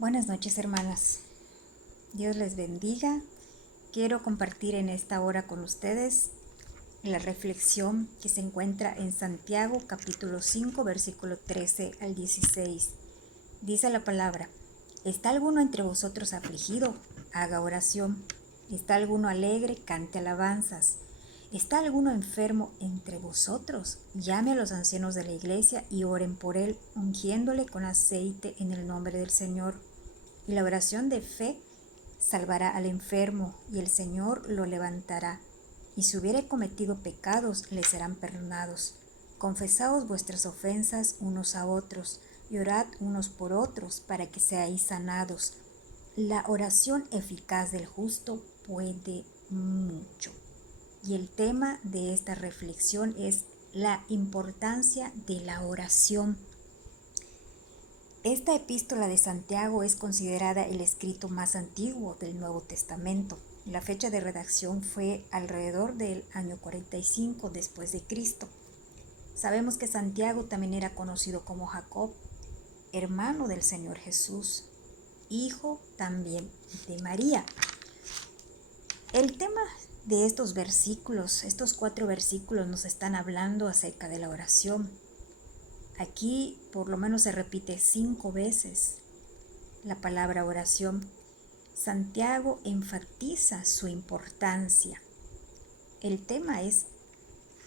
Buenas noches, hermanas. Dios les bendiga. Quiero compartir en esta hora con ustedes la reflexión que se encuentra en Santiago capítulo 5 versículo 13 al 16. Dice la palabra: ¿Está alguno entre vosotros afligido? Haga oración. ¿Está alguno alegre? Cante alabanzas. ¿Está alguno enfermo entre vosotros? Llame a los ancianos de la iglesia y oren por él, ungiéndole con aceite en el nombre del Señor. Y la oración de fe salvará al enfermo, y el Señor lo levantará. Y si hubiere cometido pecados, le serán perdonados. Confesaos vuestras ofensas unos a otros, y orad unos por otros, para que seáis sanados. La oración eficaz del justo puede mucho. Y el tema de esta reflexión es la importancia de la oración. Esta epístola de Santiago es considerada el escrito más antiguo del Nuevo Testamento. La fecha de redacción fue alrededor del año 45 después de Cristo. Sabemos que Santiago también era conocido como Jacob, hermano del Señor Jesús, hijo también de María. El tema de estos versículos, estos 4 versículos, nos están hablando acerca de la oración. Aquí por lo menos se repite 5 veces la palabra oración. Santiago enfatiza su importancia. El tema es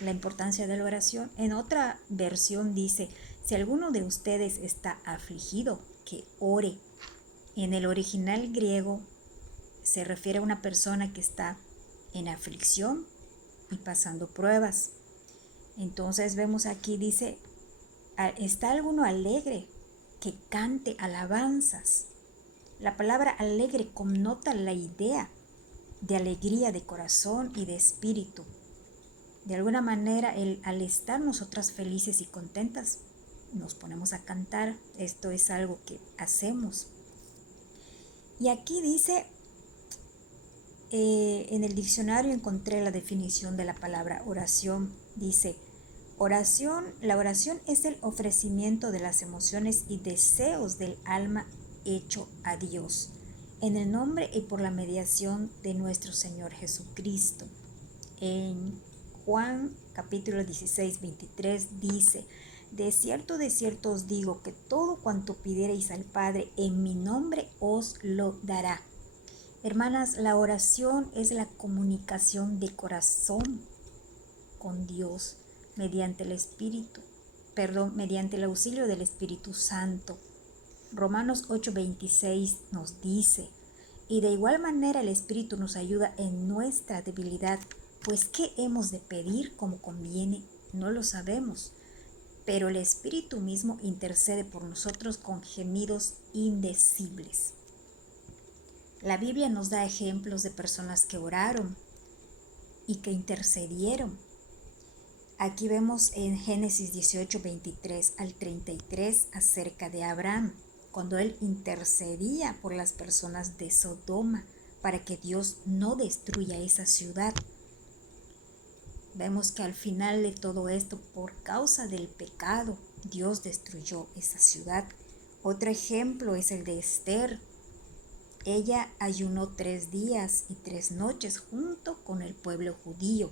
la importancia de la oración. En otra versión dice: si alguno de ustedes está afligido, que ore. En el original griego se refiere a una persona que está en aflicción y pasando pruebas. Entonces vemos aquí, dice: ¿está alguno alegre? Que cante alabanzas. La palabra alegre connota la idea de alegría de corazón y de espíritu. De alguna manera, al estar nosotras felices y contentas, nos ponemos a cantar. Esto es algo que hacemos. Y aquí dice, en el diccionario encontré la definición de la palabra oración. Dice: la oración es el ofrecimiento de las emociones y deseos del alma hecho a Dios, en el nombre y por la mediación de nuestro Señor Jesucristo. En Juan capítulo 16, 23 dice: de cierto os digo que todo cuanto pidiereis al Padre en mi nombre os lo dará. Hermanas, la oración es la comunicación de corazón con Dios mediante el auxilio del Espíritu Santo. Romanos 8:26 nos dice: y de igual manera el Espíritu nos ayuda en nuestra debilidad, pues ¿qué hemos de pedir como conviene? No lo sabemos, pero el Espíritu mismo intercede por nosotros con gemidos indecibles. La Biblia nos da ejemplos de personas que oraron y que intercedieron. Aquí vemos en Génesis 18, 23 al 33 acerca de Abraham, cuando él intercedía por las personas de Sodoma para que Dios no destruya esa ciudad. Vemos que al final de todo esto, por causa del pecado, Dios destruyó esa ciudad. Otro ejemplo es el de Esther. Ella ayunó 3 días y 3 noches junto con el pueblo judío,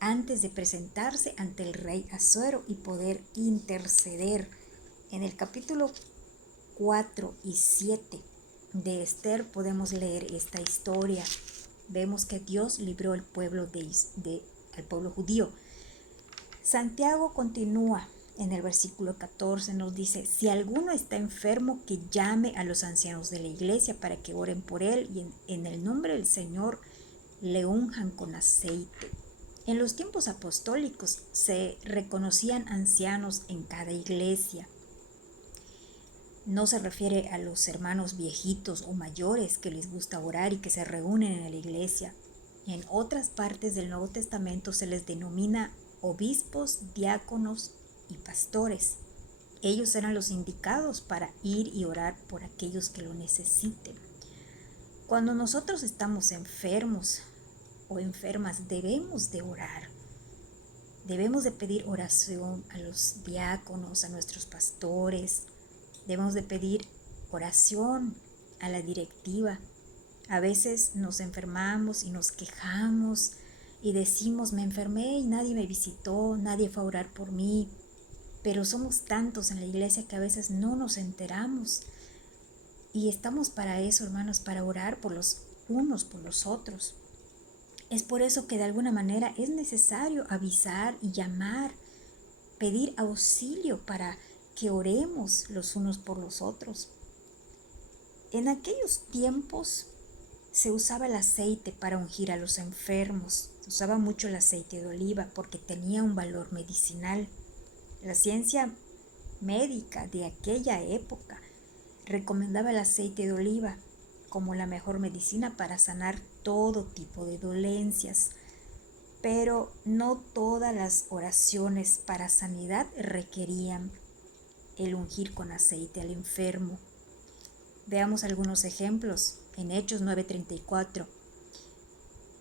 antes de presentarse ante el rey Asuero y poder interceder. En el capítulo 4 y 7 de Esther podemos leer esta historia. Vemos que Dios libró al pueblo al pueblo judío. Santiago continúa en el versículo 14, nos dice: si alguno está enfermo, que llame a los ancianos de la iglesia para que oren por él y en el nombre del Señor le unjan con aceite. En los tiempos apostólicos se reconocían ancianos en cada iglesia. No se refiere a los hermanos viejitos o mayores que les gusta orar y que se reúnen en la iglesia. En otras partes del Nuevo Testamento se les denomina obispos, diáconos y pastores. Ellos eran los indicados para ir y orar por aquellos que lo necesiten. Cuando nosotros estamos enfermos o enfermas, debemos de orar. Debemos de pedir oración a los diáconos, a nuestros pastores. Debemos de pedir oración, a la directiva. A veces nos enfermamos y nos quejamos y decimos, me enfermé y nadie me visitó, nadie fue a orar por mí. Pero somos tantos en la iglesia que a veces no nos enteramos. Y estamos para eso, hermanos, para orar por los unos por los otros. Es por eso que de alguna manera es necesario avisar y llamar, pedir auxilio para que oremos los unos por los otros. En aquellos tiempos se usaba el aceite para ungir a los enfermos. Se usaba mucho el aceite de oliva porque tenía un valor medicinal. La ciencia médica de aquella época recomendaba el aceite de oliva como la mejor medicina para sanar todo tipo de dolencias. Pero no todas las oraciones para sanidad requerían el ungir con aceite al enfermo. Veamos algunos ejemplos en Hechos 9:34.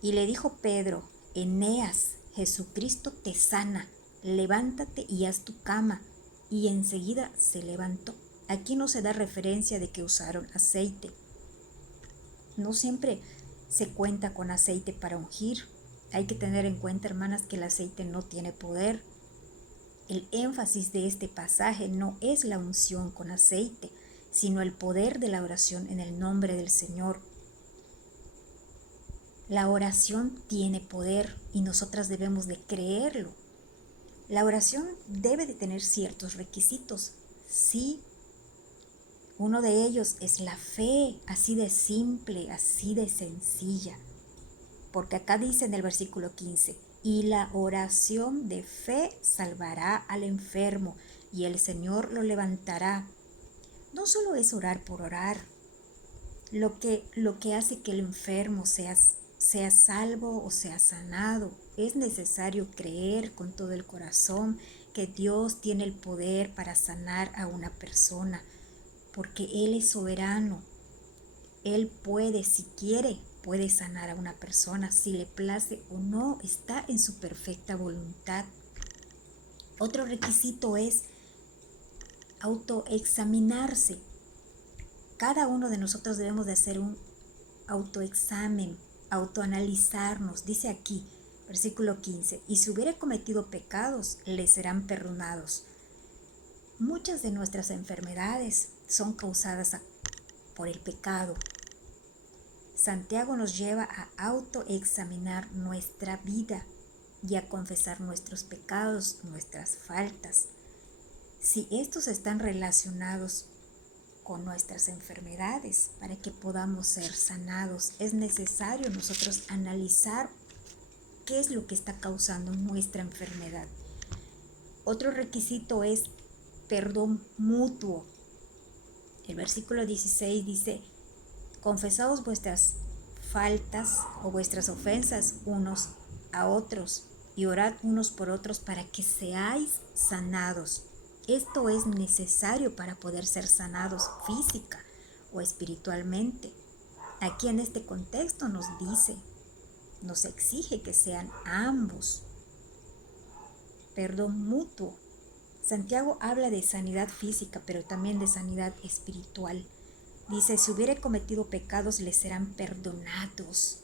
Y le dijo Pedro, Eneas, Jesucristo te sana, levántate y haz tu cama. Y enseguida se levantó. Aquí no se da referencia de que usaron aceite. No siempre se cuenta con aceite para ungir. Hay que tener en cuenta, hermanas, que el aceite no tiene poder. El énfasis de este pasaje no es la unción con aceite, sino el poder de la oración en el nombre del Señor. La oración tiene poder y nosotras debemos de creerlo. La oración debe de tener ciertos requisitos, sí. Uno de ellos es la fe, así de simple, así de sencilla. Porque acá dice en el versículo 15, y la oración de fe salvará al enfermo y el Señor lo levantará. No solo es orar por orar, lo que hace que el enfermo sea salvo o sea sanado. Es necesario creer con todo el corazón que Dios tiene el poder para sanar a una persona, porque Él es soberano. Él puede, si quiere, puede sanar a una persona, si le place o no, está en su perfecta voluntad. Otro requisito es autoexaminarse. Cada uno de nosotros debemos de hacer un autoexamen, autoanalizarnos. Dice aquí, versículo 15, y si hubiere cometido pecados, le serán perdonados. Muchas de nuestras enfermedades son causadas por el pecado. Santiago nos lleva a autoexaminar nuestra vida y a confesar nuestros pecados, nuestras faltas. Si estos están relacionados con nuestras enfermedades, para que podamos ser sanados, es necesario nosotros analizar qué es lo que está causando nuestra enfermedad. Otro requisito es perdón mutuo. El versículo 16 dice, confesaos vuestras faltas o vuestras ofensas unos a otros y orad unos por otros para que seáis sanados. Esto es necesario para poder ser sanados física o espiritualmente. Aquí en este contexto nos dice, nos exige que sean ambos. Perdón mutuo. Santiago habla de sanidad física, pero también de sanidad espiritual. Dice, si hubiere cometido pecados, le serán perdonados.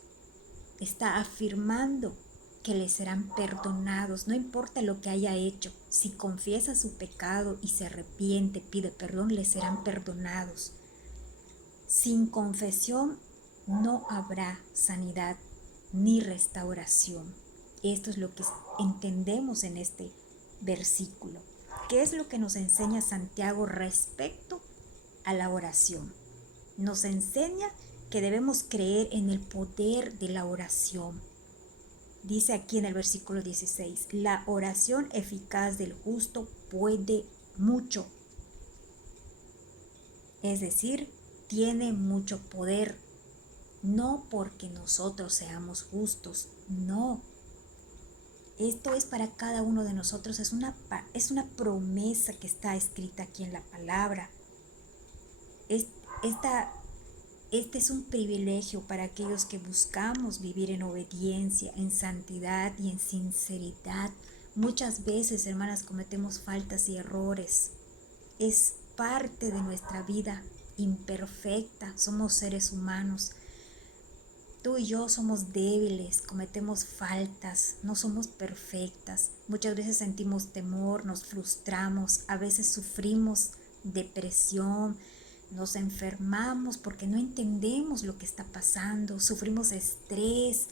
Está afirmando que le serán perdonados, no importa lo que haya hecho. Si confiesa su pecado y se arrepiente, pide perdón, le serán perdonados. Sin confesión no habrá sanidad ni restauración. Esto es lo que entendemos en este versículo. ¿Qué es lo que nos enseña Santiago respecto a la oración? Nos enseña que debemos creer en el poder de la oración. Dice aquí en el versículo 16, la oración eficaz del justo puede mucho. Es decir, tiene mucho poder. No porque nosotros seamos justos, no. Esto es para cada uno de nosotros, es una promesa que está escrita aquí en la palabra. Este es un privilegio para aquellos que buscamos vivir en obediencia, en santidad y en sinceridad. Muchas veces, hermanas, cometemos faltas y errores. Es parte de nuestra vida imperfecta, somos seres humanos. Tú y yo somos débiles, cometemos faltas, no somos perfectas. Muchas veces sentimos temor, nos frustramos, a veces sufrimos depresión, nos enfermamos porque no entendemos lo que está pasando, sufrimos estrés.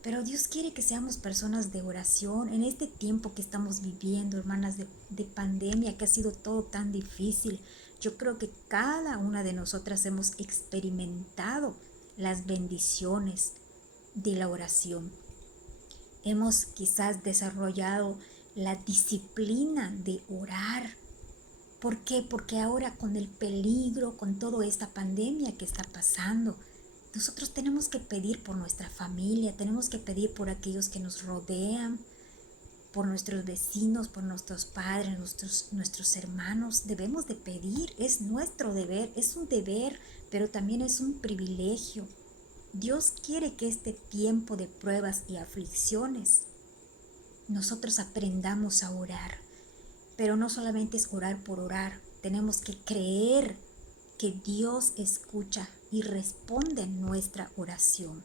Pero Dios quiere que seamos personas de oración en este tiempo que estamos viviendo, hermanas, de pandemia, que ha sido todo tan difícil. Yo creo que cada una de nosotras hemos experimentado las bendiciones de la oración. Hemos quizás desarrollado la disciplina de orar. ¿Por qué? Porque ahora con el peligro, con toda esta pandemia que está pasando, nosotros tenemos que pedir por nuestra familia, tenemos que pedir por aquellos que nos rodean, por nuestros vecinos, por nuestros padres, nuestros hermanos. Debemos de pedir, es nuestro deber, es un deber, pero también es un privilegio. Dios quiere que este tiempo de pruebas y aflicciones nosotros aprendamos a orar. Pero no solamente es orar por orar, tenemos que creer que Dios escucha y responde nuestra oración.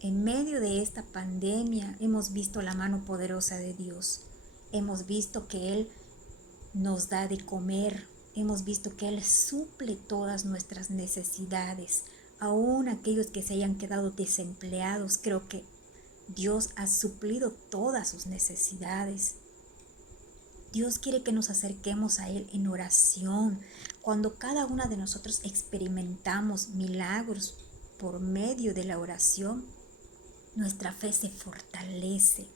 En medio de esta pandemia hemos visto la mano poderosa de Dios. Hemos visto que Él nos da de comer. Hemos visto que Él suple todas nuestras necesidades. Aún aquellos que se hayan quedado desempleados, creo que Dios ha suplido todas sus necesidades. Dios quiere que nos acerquemos a Él en oración. Cuando cada una de nosotros experimentamos milagros por medio de la oración, nuestra fe se fortalece,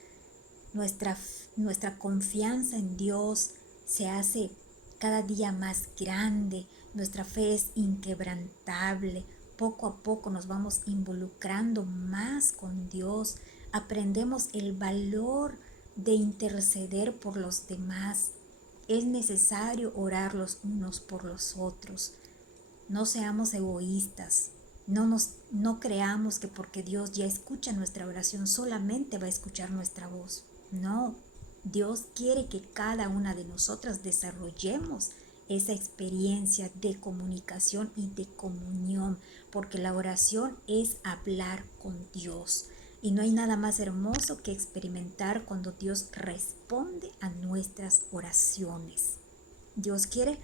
nuestra confianza en Dios se hace cada día más grande, nuestra fe es inquebrantable. Poco a poco nos vamos involucrando más con Dios, aprendemos el valor de interceder por los demás. Es necesario orar los unos por los otros. No seamos egoístas. No creamos que porque Dios ya escucha nuestra oración solamente va a escuchar nuestra voz. No, Dios quiere que cada una de nosotras desarrollemos esa experiencia de comunicación y de comunión, porque la oración es hablar con Dios. Y no hay nada más hermoso que experimentar cuando Dios responde a nuestras oraciones. Dios quiere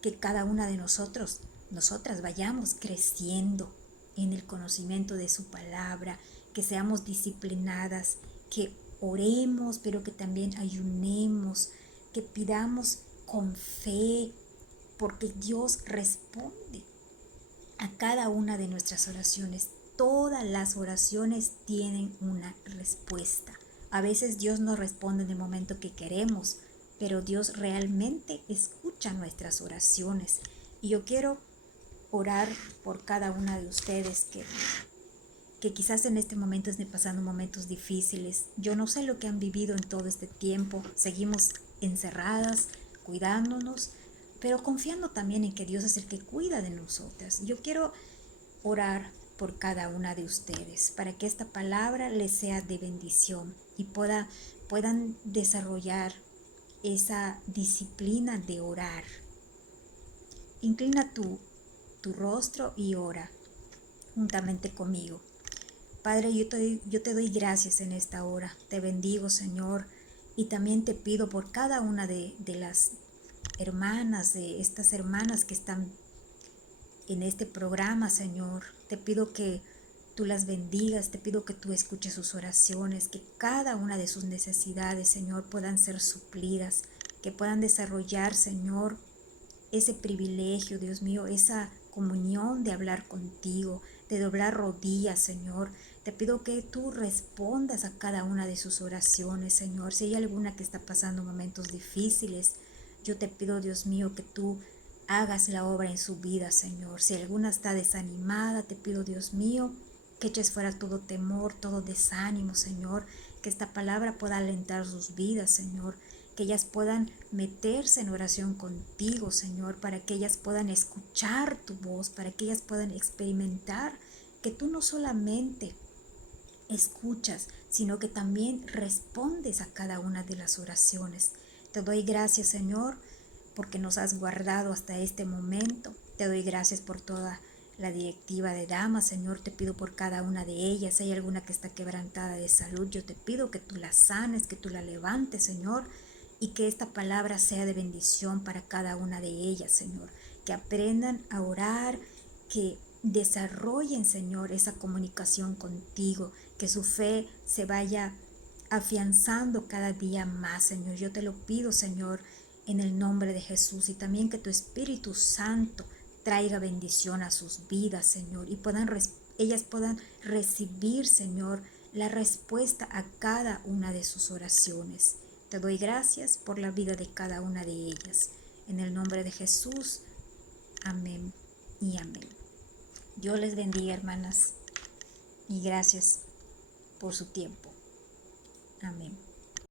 que cada una de nosotras vayamos creciendo en el conocimiento de su palabra, que seamos disciplinadas, que oremos, pero que también ayunemos, que pidamos con fe, porque Dios responde a cada una de nuestras oraciones. Todas las oraciones tienen una respuesta. A veces Dios no responde en el momento que queremos, pero Dios realmente escucha nuestras oraciones. Y yo quiero orar por cada una de ustedes que quizás en este momento estén pasando momentos difíciles. Yo no sé lo que han vivido en todo este tiempo. Seguimos encerradas, cuidándonos, pero confiando también en que Dios es el que cuida de nosotras. Yo quiero orar por cada una de ustedes para que esta palabra les sea de bendición y puedan desarrollar esa disciplina de orar. Inclina tu rostro y ora juntamente conmigo. Padre, yo te doy gracias en esta hora. Te bendigo, Señor, y también te pido por cada una de las hermanas, de estas hermanas que están en este programa, Señor. Te pido que tú las bendigas, te pido que tú escuches sus oraciones, que cada una de sus necesidades, Señor, puedan ser suplidas, que puedan desarrollar, Señor, ese privilegio, Dios mío, esa comunión de hablar contigo, de doblar rodillas, Señor. Te pido que tú respondas a cada una de sus oraciones, Señor. Si hay alguna que está pasando momentos difíciles, yo te pido, Dios mío, que tú hagas la obra en su vida, Señor. Si alguna está desanimada, te pido, Dios mío, que eches fuera todo temor, todo desánimo, Señor. Que esta palabra pueda alentar sus vidas, Señor. Que ellas puedan meterse en oración contigo, Señor, para que ellas puedan escuchar tu voz, para que ellas puedan experimentar que tú no solamente escuchas, sino que también respondes a cada una de las oraciones. Te doy gracias, Señor, porque nos has guardado hasta este momento. Te doy gracias por toda la directiva de damas, Señor. Te pido por cada una de ellas. Si hay alguna que está quebrantada de salud, yo te pido que tú la sanes, que tú la levantes, Señor, y que esta palabra sea de bendición para cada una de ellas, Señor. Que aprendan a orar, que desarrollen, Señor, esa comunicación contigo, que su fe se vaya afianzando cada día más, Señor. Yo te lo pido, Señor, en el nombre de Jesús, y también que tu Espíritu Santo traiga bendición a sus vidas, Señor, y ellas puedan recibir, Señor, la respuesta a cada una de sus oraciones. Te doy gracias por la vida de cada una de ellas. En el nombre de Jesús, amén y amén. Dios les bendiga, hermanas, y gracias por su tiempo. Amén.